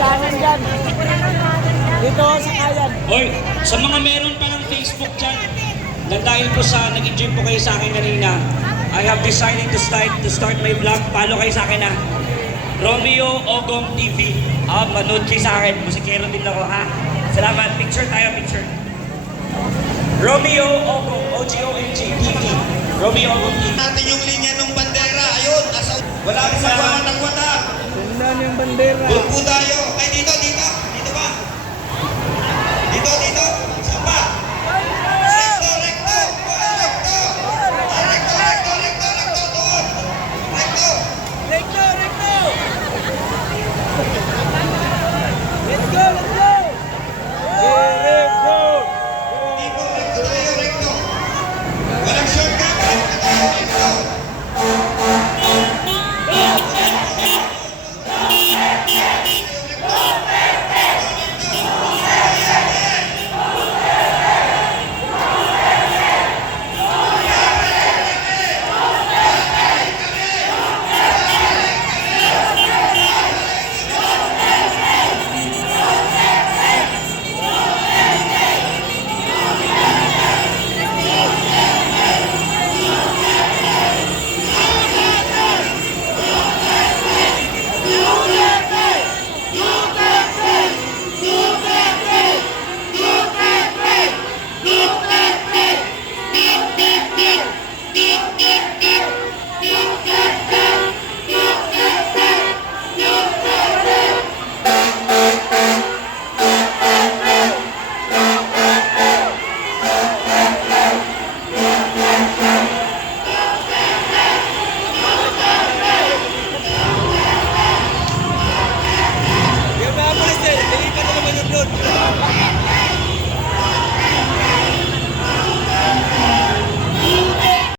daanan dyan. Dito sa Kayan. Hoy, sa mga meron pa ng Facebook dyan, na dahil po sa nag-enjoy po kayo sa akin kanina, I have decided to start my vlog. Follow kayo sa akin ha. Romeo Ogong TV. Manood kayo sa akin. Musikero din ako ha. Salamat. Picture tayo, picture. Romeo Ogong, O-G-O-N-G, TV. Romeo Ogong TV. Natin yung linya ng bandera. Ayun, nasa... Wala rin magwawatang-wata. Sundan yung bandera. Doon po tayo.